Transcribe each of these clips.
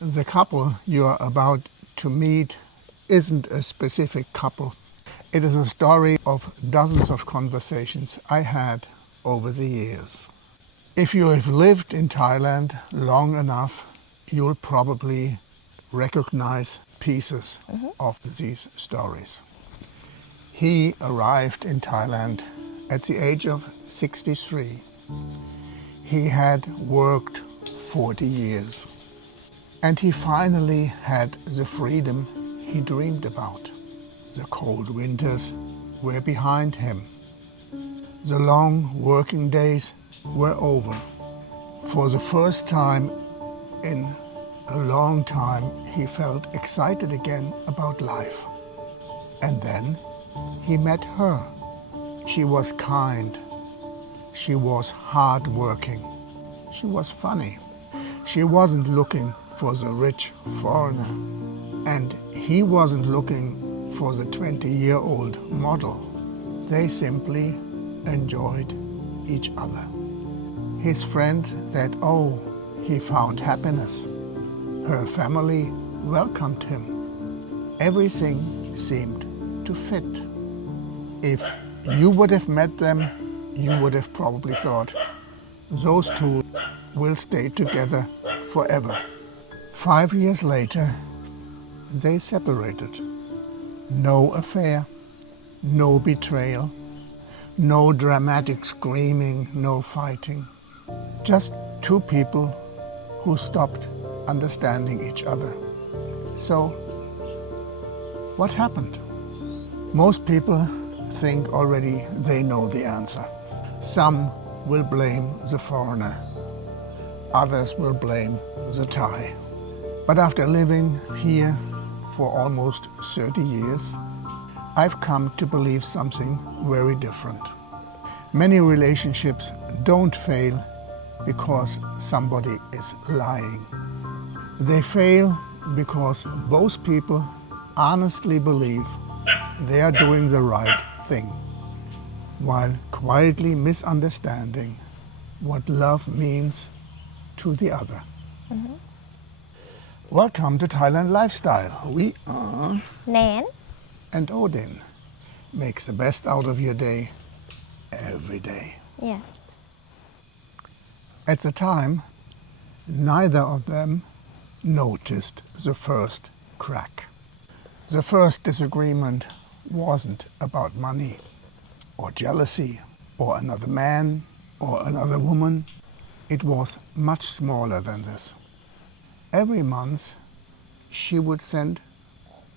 The couple you are about to meet isn't a specific couple. It is a story of dozens of conversations I had over the years. If you have lived in Thailand long enough, you'll probably recognize pieces of these stories. He arrived in Thailand at the age of 63. He had worked 40 years. And he finally had the freedom he dreamed about. The cold winters were behind him. The long working days were over. For the first time in a long time, he felt excited again about life. And then he met her. She was kind. She was hardworking. She was funny. She wasn't looking for the rich foreigner. And he wasn't looking for the 20-year-old model. They simply enjoyed each other. His friend said, oh, he found happiness. Her family welcomed him. Everything seemed to fit. If you would have met them, you would have probably thought, those two will stay together forever. 5 years later, they separated. No affair, no betrayal, no dramatic screaming, no fighting. Just two people who stopped understanding each other. So, what happened? Most people think already they know the answer. Some will blame the foreigner. Others will blame the Thai. But after living here for almost 30 years, I've come to believe something very different. Many relationships don't fail because somebody is lying. They fail because both people honestly believe they are doing the right thing, while quietly misunderstanding what love means to the other. Welcome to Thailand Lifestyle. We are Nann and Odin. Makes the best out of your day every day. Yeah. At the time, neither of them noticed the first crack. The first disagreement wasn't about money or jealousy or another man or another woman. It was much smaller than this. Every month, she would send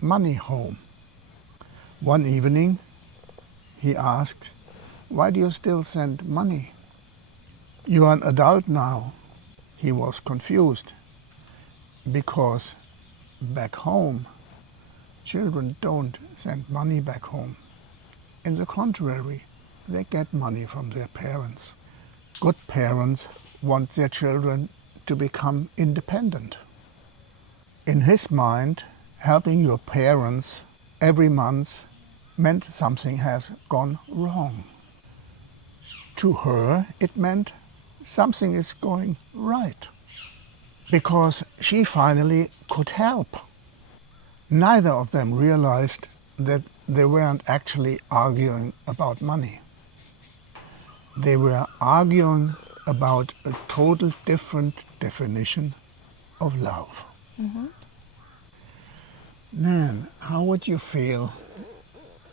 money home. One evening, he asked, "Why do you still send money? You are an adult now." He was confused because back home, children don't send money back home. In the contrary, they get money from their parents. Good parents want their children to become independent. In his mind, helping your parents every month meant something has gone wrong. To her, it meant something is going right, because she finally could help. Neither of them realized that they weren't actually arguing about money. They were arguing about a total different definition of love. Nan, how would you feel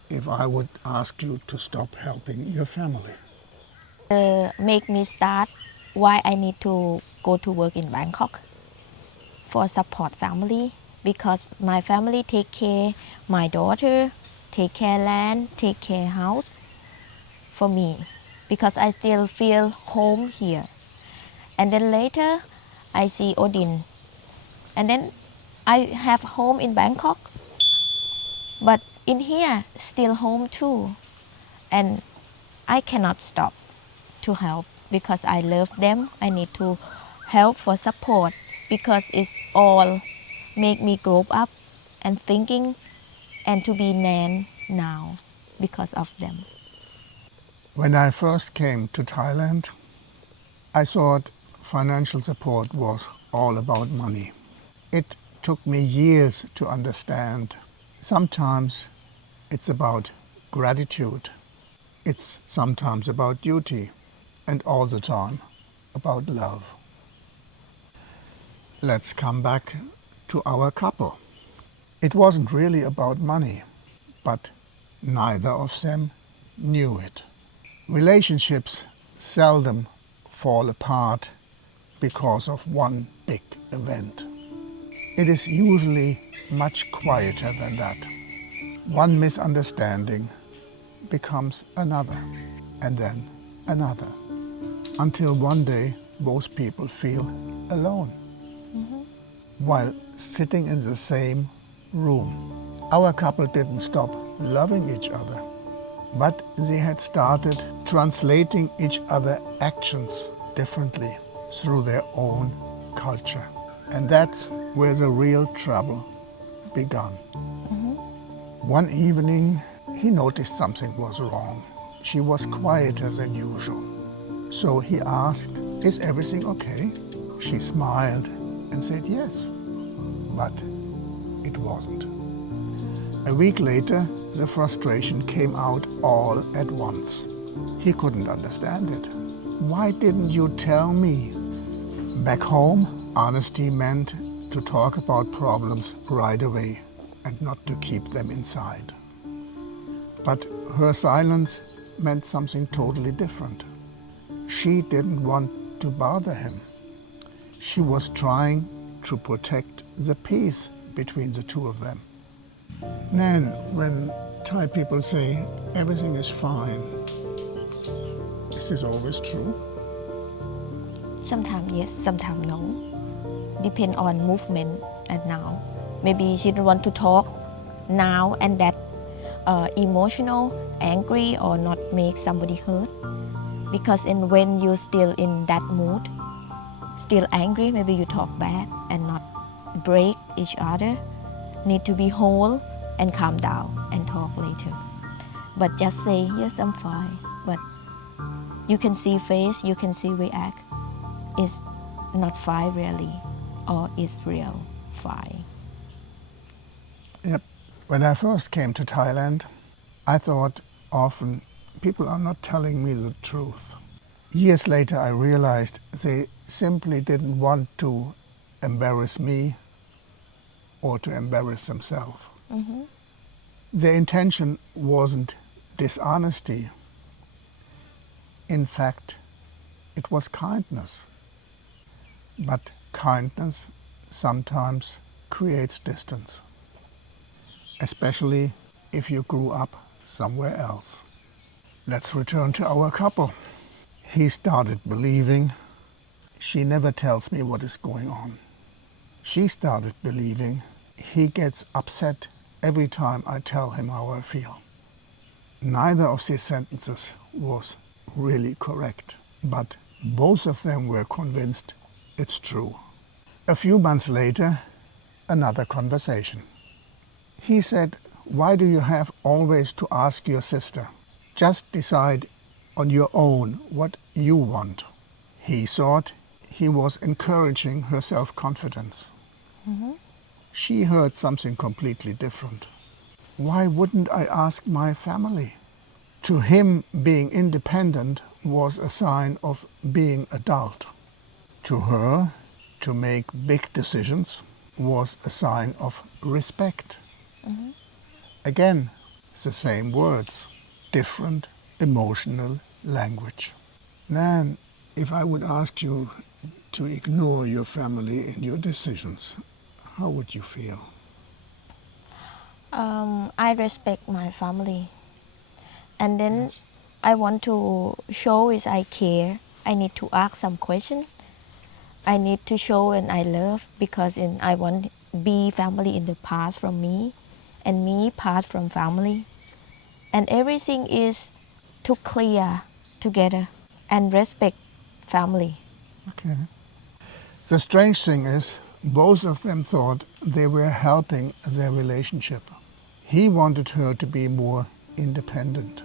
if I would ask you to stop helping your family? Make me start why I need to go to work in Bangkok for support family, because my family take care my daughter, take care land, take care house for me, because I still feel home here. And then later I see Odin, and then I have home in Bangkok, but in here still home too, and I cannot stop to help because I love them. I need to help for support because it's all make me grow up and thinking and to be Nann now because of them. When I first came to Thailand, I thought financial support was all about money. It took me years to understand. Sometimes it's about gratitude. It's sometimes about duty, and all the time about love. Let's come back to our couple. It wasn't really about money, but neither of them knew it. Relationships seldom fall apart because of one big event. It is usually much quieter than that. One misunderstanding becomes another, and then another, until one day both people feel alone while sitting in the same room. Our couple didn't stop loving each other, but they had started translating each other's actions differently through their own culture. And that's where the real trouble began. One evening, he noticed something was wrong. She was quieter than usual. So he asked, "Is everything okay?" She smiled and said yes, but it wasn't. A week later, the frustration came out all at once. He couldn't understand it. "Why didn't you tell me?" Back home, honesty meant to talk about problems right away and not to keep them inside. But her silence meant something totally different. She didn't want to bother him. She was trying to protect the peace between the two of them. Nan, when Thai people say everything is fine, is this always true? Sometimes yes, sometimes no. Depend on movement and now. Maybe she don't want to talk now and that emotional, angry or not make somebody hurt. Because when you're still in that mood, still angry, maybe you talk bad and not break each other. Need to be whole and calm down and talk later. But just say, yes, I'm fine. But you can see face, you can see react. It's not fine really, or it's real fine. Yep. When I first came to Thailand, I thought often people are not telling me the truth. Years later, I realized they simply didn't want to embarrass me or to embarrass themselves. Their intention wasn't dishonesty. In fact, it was kindness. But kindness sometimes creates distance, especially if you grew up somewhere else. Let's return to our couple. He started believing she never tells me what is going on. She started believing he gets upset every time I tell him how I feel. Neither of these sentences was really correct, but both of them were convinced it's true. A few months later, another conversation. He said, "Why do you have always to ask your sister? Just decide on your own what you want." He thought he was encouraging her self-confidence. She heard something completely different. "Why wouldn't I ask my family?" To him, being independent was a sign of being adult. To her, to make big decisions was a sign of respect. Again, the same words, different emotional language. Nan, if I would ask you to ignore your family in your decisions, how would you feel? I respect my family. And then I want to show is I care. I need to ask some question. I need to show and I love because I want be family in the past from me and me past from family. And everything is to clear together and respect family. Okay. The strange thing is, both of them thought they were helping their relationship. He wanted her to be more independent,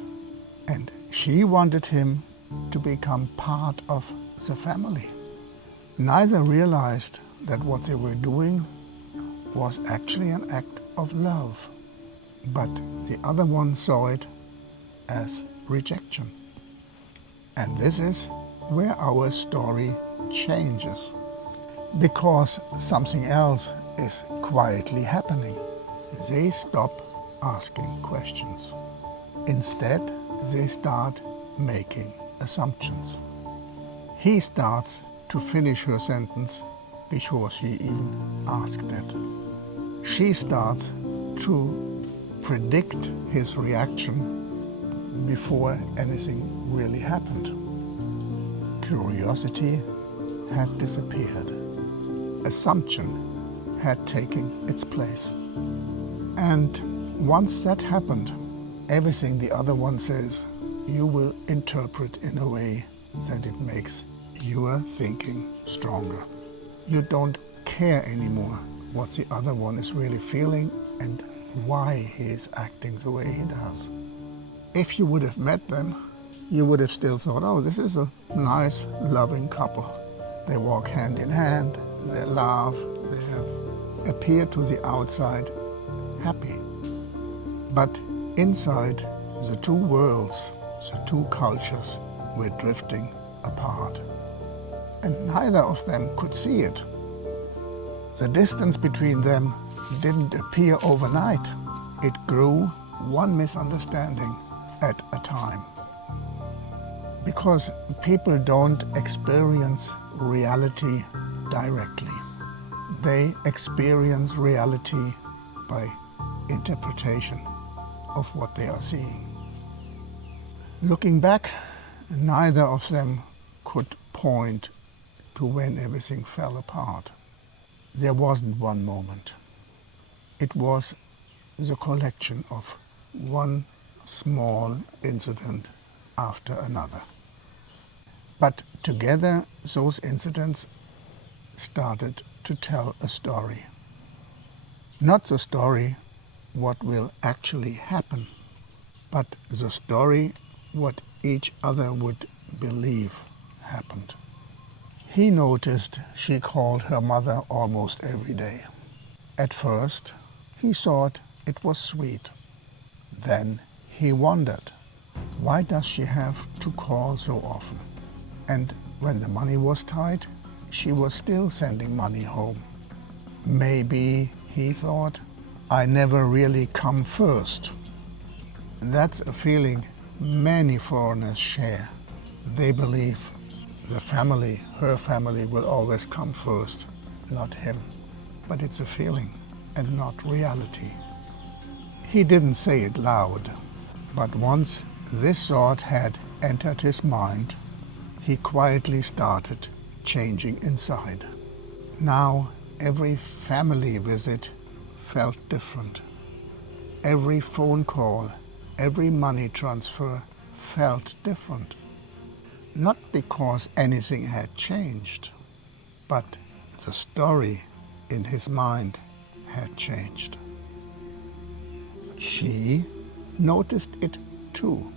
and she wanted him to become part of the family. Neither realized that what they were doing was actually an act of love, but the other one saw it as rejection. And this is where our story changes, because something else is quietly happening. They stop asking questions. Instead, they start making assumptions. He starts to finish her sentence before she even asked it. She starts to predict his reaction before anything really happened. Curiosity had disappeared. Assumption had taken its place. And once that happened, everything the other one says, you will interpret in a way that it makes your thinking stronger. You don't care anymore what the other one is really feeling and why he is acting the way he does. If you would have met them, you would have still thought, oh, this is a nice, loving couple. They walk hand in hand, they laugh, they have appeared to the outside happy. But inside, the two worlds, the two cultures were drifting apart. And neither of them could see it. The distance between them didn't appear overnight. It grew one misunderstanding at a time. Because people don't experience reality directly. They experience reality by interpretation of what they are seeing. Looking back, neither of them could point to when everything fell apart. There wasn't one moment. It was the collection of one small incident after another. But together, those incidents started to tell a story. Not the story what will actually happen, but the story what each other would believe happened. He noticed she called her mother almost every day. At first, he thought it was sweet. Then he wondered, why does she have to call so often? And when the money was tight, she was still sending money home. Maybe, he thought, I never really come first. That's a feeling many foreigners share. They believe the family, her family, will always come first, not him. But it's a feeling and not reality. He didn't say it loud, but once this thought had entered his mind, he quietly started changing inside. Now every family visit felt different. Every phone call, every money transfer felt different. Not because anything had changed, but the story in his mind had changed. She noticed it too,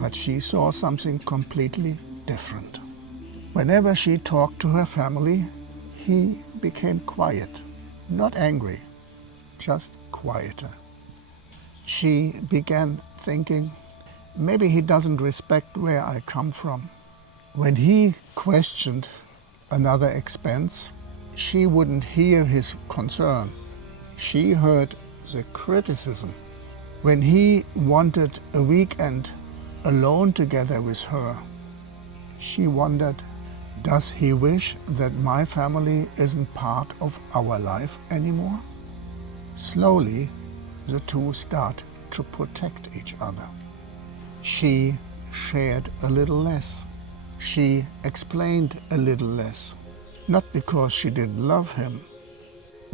but she saw something completely different. Whenever she talked to her family, he became quiet, not angry, just quieter. She began thinking, maybe he doesn't respect where I come from. When he questioned another expense, she wouldn't hear his concern. She heard the criticism. When he wanted a weekend alone together with her, she wondered, does he wish that my family isn't part of our life anymore? Slowly, the two start to protect each other. She shared a little less. She explained a little less. Not because she didn't love him,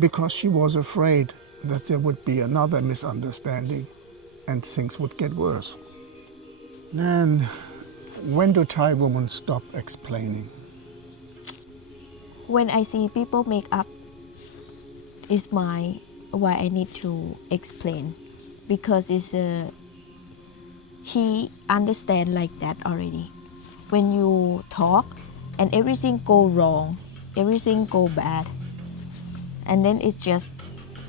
because she was afraid that there would be another misunderstanding and things would get worse. Then, when do Thai women stop explaining? When I see people make up, is my why I need to explain, because it's he understand like that already. When you talk and everything go wrong, everything go bad, and then it's just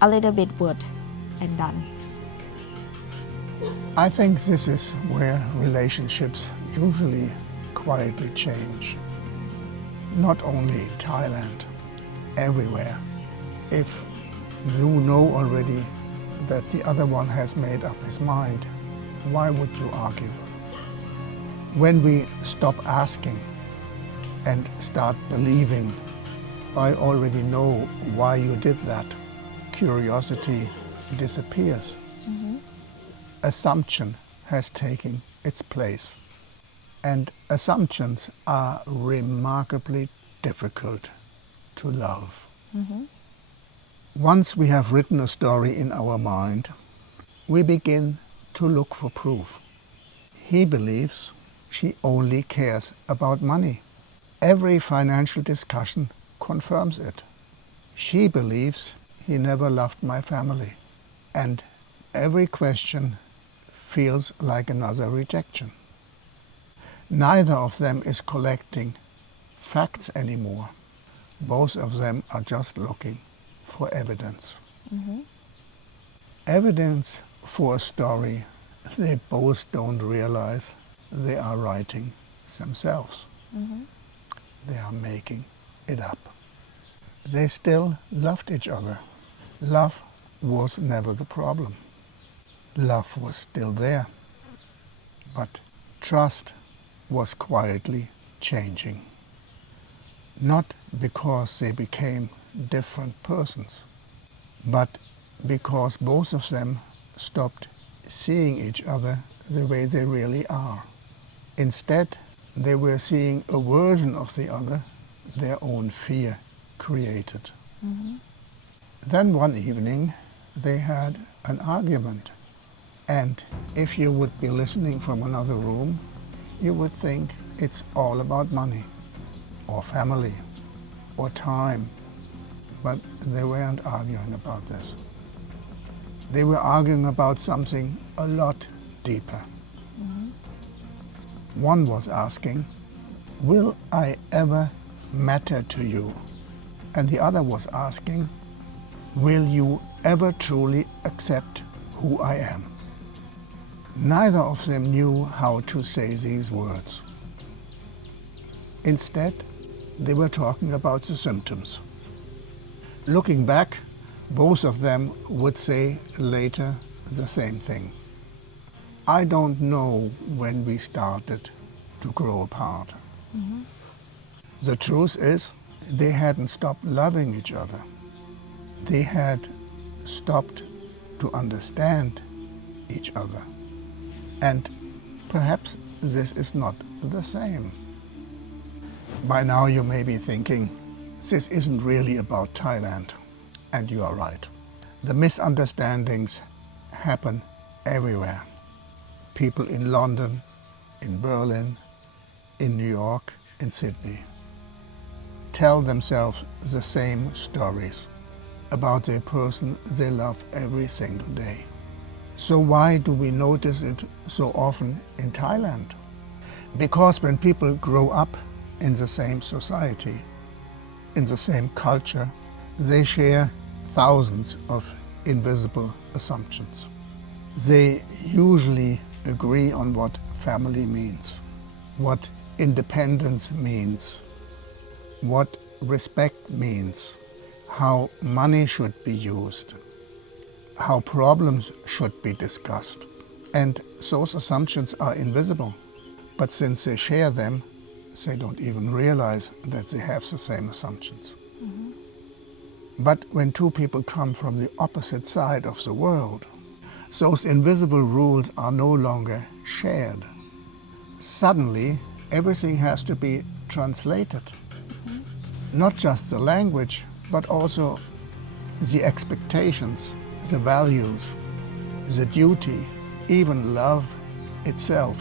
a little bit word and done. I think this is where relationships usually quietly change. Not only in Thailand, everywhere. If you know already that the other one has made up his mind, why would you argue? When we stop asking and start believing, I already know why you did that, curiosity disappears. Assumption has taken its place. And assumptions are remarkably difficult to love. Once we have written a story in our mind, we begin to look for proof. He believes she only cares about money. Every financial discussion confirms it. She believes he never loved my family. And every question feels like another rejection. Neither of them is collecting facts anymore. Both of them are just looking for evidence. Evidence for a story they both don't realize they are writing themselves. They are making it up. They still loved each other. Love was never the problem. Love was still there. But trust was quietly changing. Not because they became different persons, but because both of them stopped seeing each other the way they really are. Instead, they were seeing a version of the other their own fear created. Then one evening, they had an argument. And if you would be listening from another room, you would think it's all about money, or family, or time. But they weren't arguing about this. They were arguing about something a lot deeper. One was asking, will I ever matter to you? And the other was asking, will you ever truly accept who I am? Neither of them knew how to say these words. Instead, they were talking about the symptoms. Looking back, both of them would say later the same thing. I don't know when we started to grow apart. The truth is, they hadn't stopped loving each other. They had stopped to understand each other. And perhaps this is not the same. By now you may be thinking, this isn't really about Thailand. And you are right. The misunderstandings happen everywhere. People in London, in Berlin, in New York, in Sydney tell themselves the same stories about the person they love every single day. So why do we notice it so often in Thailand? Because when people grow up in the same society, in the same culture, they share thousands of invisible assumptions. They usually agree on what family means, what independence means, what respect means, how money should be used, how problems should be discussed. And those assumptions are invisible. But since they share them, they don't even realize that they have the same assumptions. But when two people come from the opposite side of the world, those invisible rules are no longer shared. Suddenly, everything has to be translated. Not just the language, but also the expectations, the values, the duty, even love itself.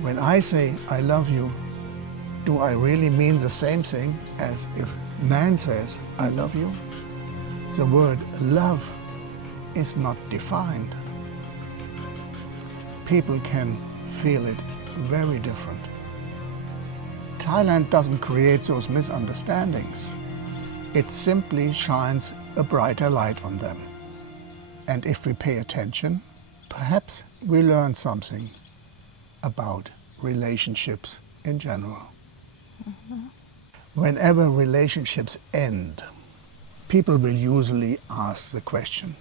When I say I love you, do I really mean the same thing as if Nann says I love you? The word love is not defined. People can feel it very different. Thailand doesn't create those misunderstandings. It simply shines a brighter light on them. And if we pay attention, perhaps we learn something about relationships in general. Whenever relationships end, people will usually ask the question,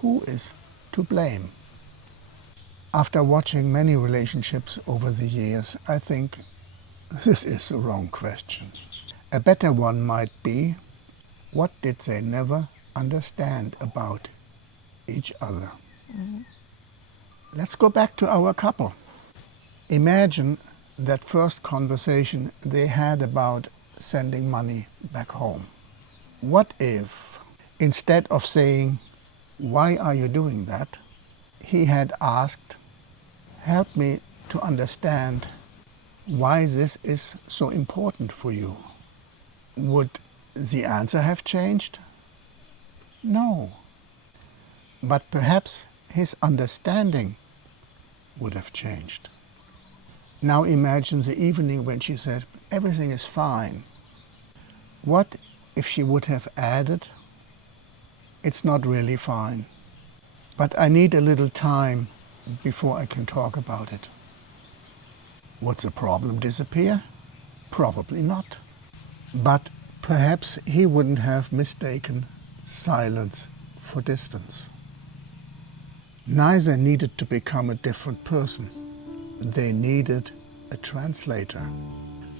who is to blame? After watching many relationships over the years, I think this is the wrong question. A better one might be, what did they never understand about each other? Let's go back to our couple. Imagine that first conversation they had about sending money back home. What if, instead of saying, why are you doing that, he had asked, help me to understand why this is so important for you? Would the answer have changed? No. But perhaps his understanding would have changed. Now imagine the evening when she said, everything is fine. What if she would have added, it's not really fine, but I need a little time before I can talk about it? Would the problem disappear? Probably not. But perhaps he wouldn't have mistaken silence for distance. Neither needed to become a different person. They needed a translator,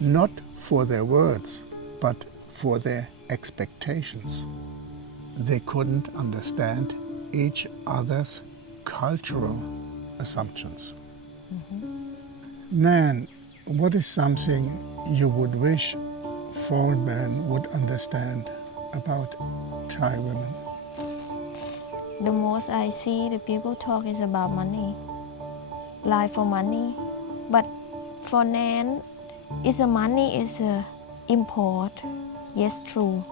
not for their words, but for their expectations. They couldn't understand each other's cultural assumptions. Nann, what is something you would wish foreign men would understand about Thai women? The most I see the people talk is about money, life for money. But for Nan, is the money is import. Yes, true,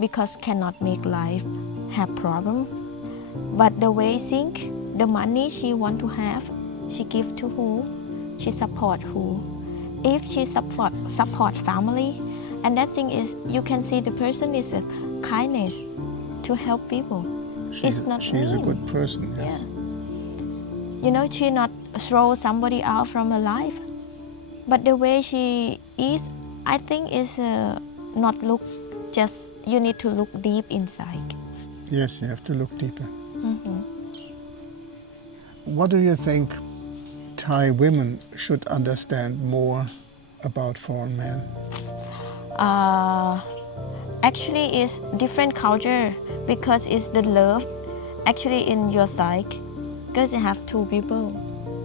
because cannot make life have problem. But the way think, the money she want to have, she give to who? She support who? If she support family, and that thing is, you can see the person is a kindness to help people. She's mean. a good person, yes. Yeah. She not throw somebody out from her life. But the way she is, I think is not look just, you need to look deep inside. Yes, you have to look deeper. What do you think Thai women should understand more about foreign men? Actually, it's different culture because it's the love actually in your side. Because you have two people.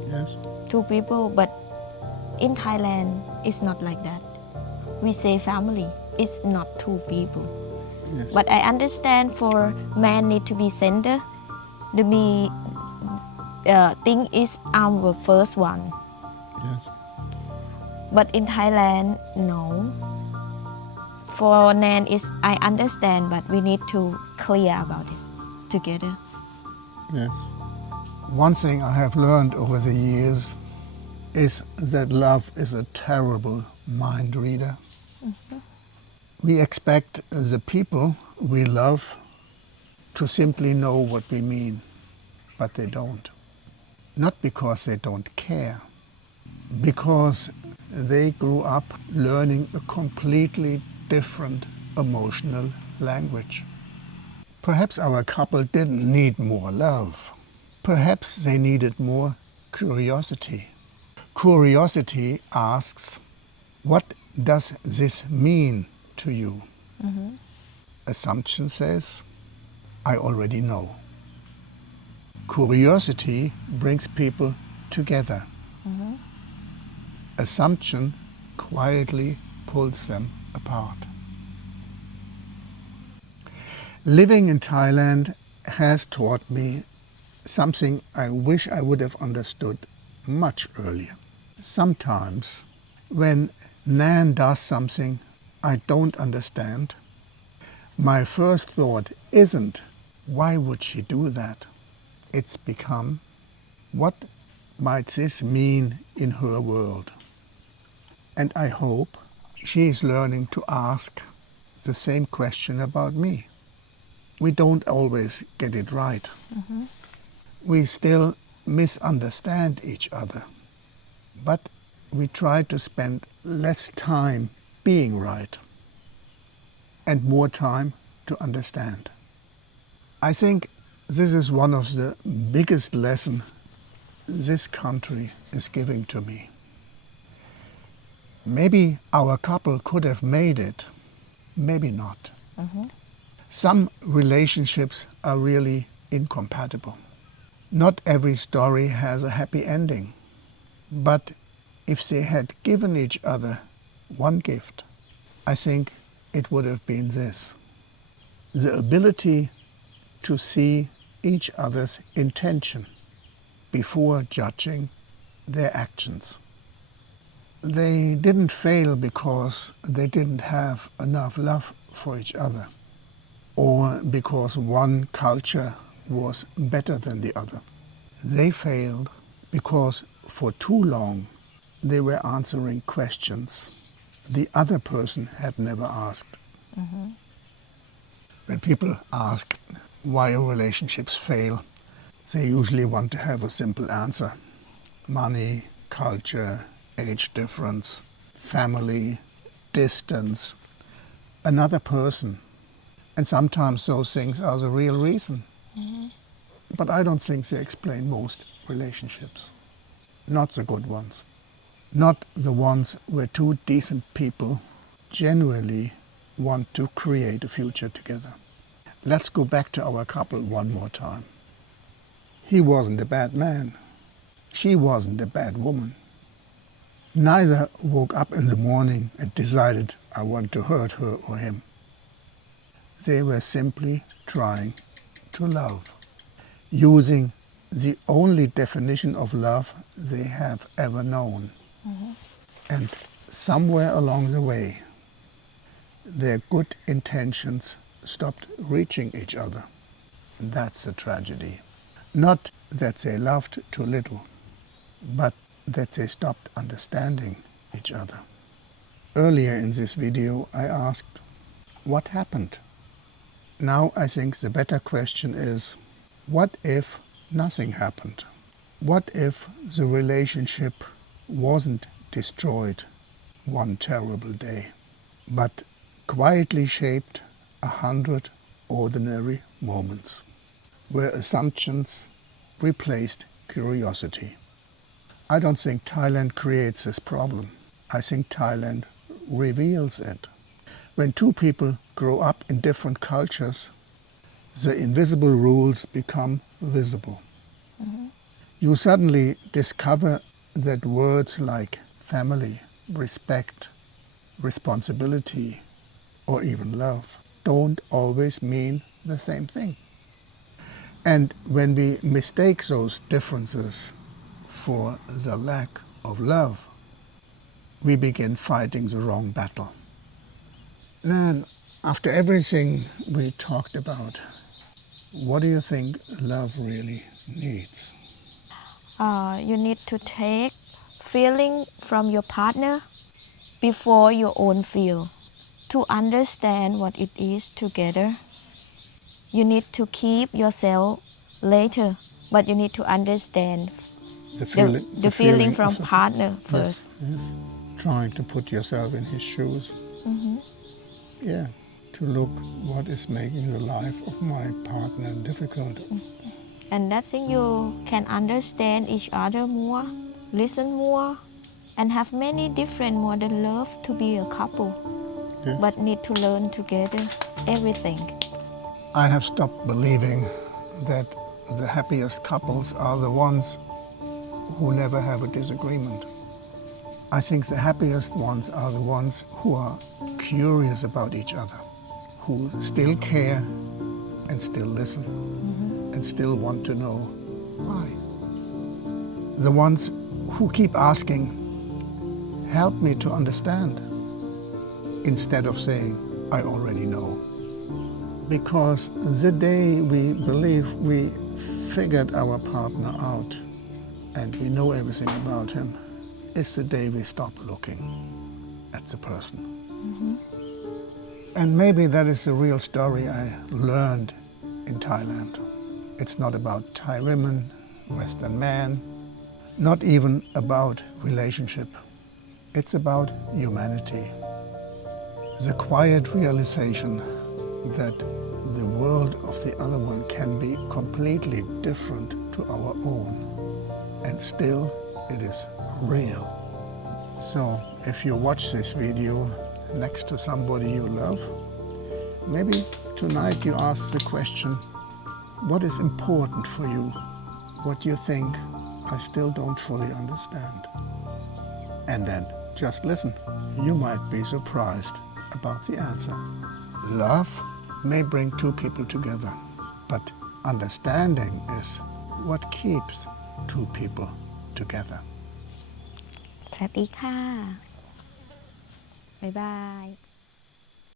Yes. Two people, but in Thailand, it's not like that. We say family, it's not two people. Yes. But I understand for man need to be center. The me thing is I'm the first one. Yes. But in Thailand, no. For Nan is I understand, but we need to clear about this together. Yes. One thing I have learned over the years is that love is a terrible mind reader. We expect the people we love to simply know what we mean, but they don't. Not because they don't care, because they grew up learning a completely different emotional language. Perhaps our couple didn't need more love. Perhaps they needed more curiosity. Curiosity asks, what does this mean to you? Assumption says, I already know. Curiosity brings people together. Assumption quietly pulls them apart. Living in Thailand has taught me something I wish I would have understood much earlier. Sometimes, when Nan does something I don't understand, my first thought isn't, why would she do that? It's become, what might this mean in her world? And I hope she is learning to ask the same question about me. we don't always get it right. We still misunderstand each other, but we try to spend less time being right and more time to understand. I think this is one of the biggest lessons this country is giving to me. Maybe our couple could have made it, maybe not. Some relationships are really incompatible. Not every story has a happy ending, but if they had given each other one gift, I think it would have been this: the ability to see each other's intention before judging their actions. They didn't fail because they didn't have enough love for each other, or because one culture was better than the other. They failed because for too long they were answering questions the other person had never asked. When people ask why relationships fail, they usually want to have a simple answer: money, culture, age difference, family, distance, another person. And sometimes those things are the real reason. But I don't think they explain most relationships. Not the good ones. Not the ones where two decent people genuinely want to create a future together. Let's go back to our couple one more time. He wasn't a bad man. She wasn't a bad woman. Neither woke up in the morning and decided, I want to hurt her or him. They were simply trying to love, using the only definition of love they have ever known. And somewhere along the way, their good intentions stopped reaching each other. That's a tragedy. Not that they loved too little, but that they stopped understanding each other. Earlier in this video I asked, what happened? Now I think the better question is, what if nothing happened? What if the relationship wasn't destroyed one terrible day, but quietly shaped 100 ordinary moments, where assumptions replaced curiosity? I don't think Thailand creates this problem. I think Thailand reveals it. When two people grow up in different cultures, the invisible rules become visible. You suddenly discover that words like family, respect, responsibility, or even love don't always mean the same thing. And when we mistake those differences for the lack of love, we begin fighting the wrong battle. Nann, after everything we talked about, what do you think love really needs? You need to take feeling from your partner before your own feel. To understand what it is together, you need to keep yourself later, but you need to understand the feeling from partner first. Yes. Trying to put yourself in his shoes. Yeah, to look what is making the life of my partner difficult. And that's it, you can understand each other more, listen more, and have many different modern love to be a couple. Yes. But need to learn together everything. I have stopped believing that the happiest couples are the ones who never have a disagreement. I think the happiest ones are the ones who are curious about each other, who still care and still listen, and still want to know why. The ones who keep asking, help me to understand, instead of saying, I already know. Because the day we believe we figured our partner out and we know everything about him is the day we stop looking at the person. And maybe that is the real story I learned in Thailand. It's not about Thai women, Western men, not even about relationship. It's about humanity. The quiet realization that the world of the other one can be completely different to our own, and still it is real. So if you watch this video next to somebody you love, maybe tonight you ask the question, what is important for you? What you think I still don't fully understand? And then just listen. You might be surprised about the answer. Love may bring two people together, but understanding is what keeps two people together. สวัสดีค่ะ บ๊ายบาย